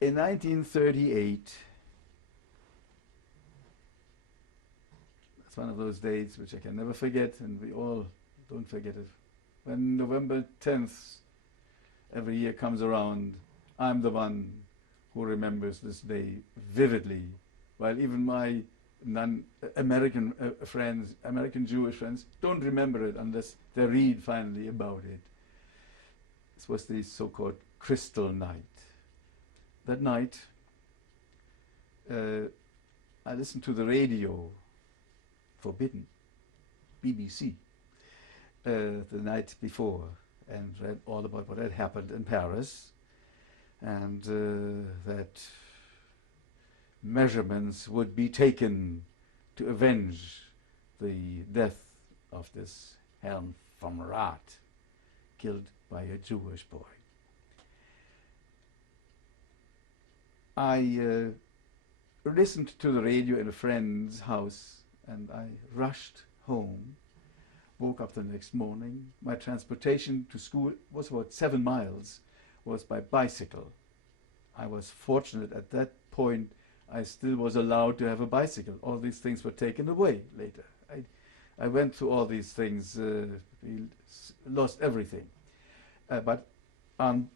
In 1938, it's one of those days which I can never forget, and we all don't forget it. When November 10th every year comes around, I'm the one who remembers this day vividly, while even my non-American friends, American Jewish friends, don't remember it unless they read finally about it. This was the so-called Crystal Night. That night, I listened to the radio, forbidden, BBC, the night before, and read all about what had happened in Paris, and that measurements would be taken to avenge the death of this Herrn vom Rath, killed by a Jewish boy. I listened to the radio in a friend's house, and I rushed home, woke up the next morning. My transportation to school was about 7 miles, was by bicycle. I was fortunate at that point. I still was allowed to have a bicycle. All these things were taken away later. I went through all these things, we lost everything. But on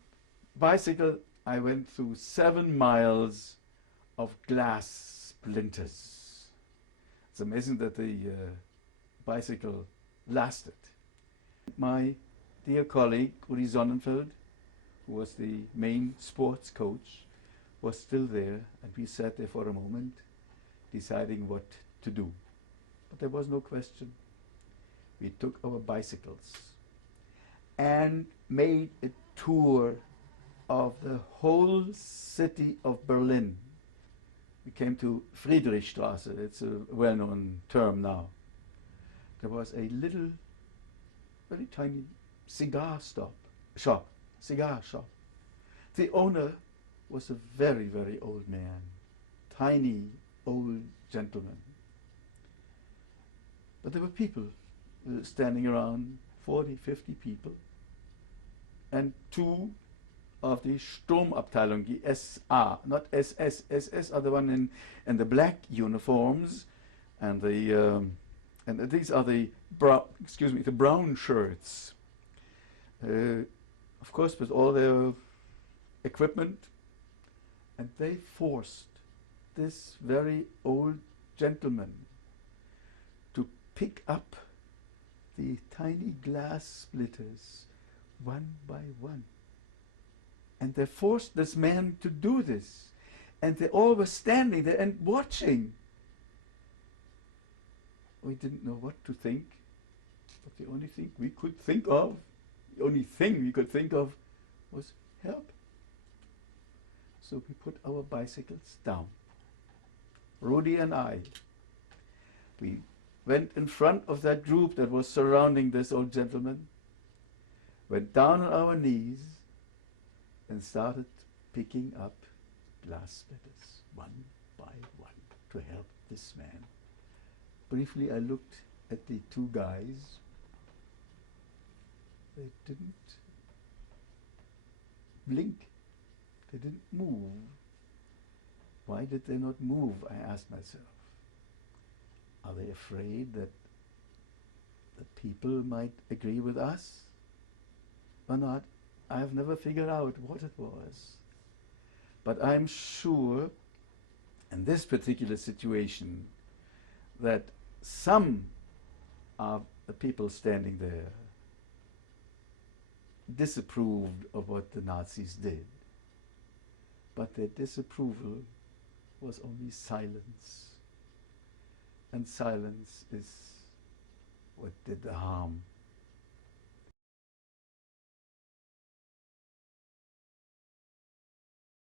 bicycle, I went through 7 miles of glass splinters. It's amazing that the bicycle lasted. My dear colleague, Uri Sonnenfeld, who was the main sports coach, was still there, and we sat there for a moment, deciding what to do. But there was no question. We took our bicycles and made a tour of the whole city of Berlin. We came to Friedrichstraße. It's a well-known term now. There was a little, very tiny cigar shop. The owner was a very, very old man, tiny old gentleman. But there were people standing around, 40, 50 people, and two of the Sturmabteilung, the SA, not SS. SS are the one in the black uniforms, and the and these are the brown shirts. Of course, with all their equipment, and they forced this very old gentleman to pick up the tiny glass splitters one by one. And they forced this man to do this. And they all were standing there and watching. We didn't know what to think. But the only thing we could think of was help. So we put our bicycles down. Rudy and I. We went in front of that group that was surrounding this old gentleman, went down on our knees, and started picking up glass splitters one by one to help this man. Briefly, I looked at the two guys. They didn't blink. They didn't move. Why did they not move? I asked myself. Are they afraid that the people might agree with us or not? I've never figured out what it was. But I'm sure in this particular situation that some of the people standing there disapproved of what the Nazis did. But their disapproval was only silence. And silence is what did the harm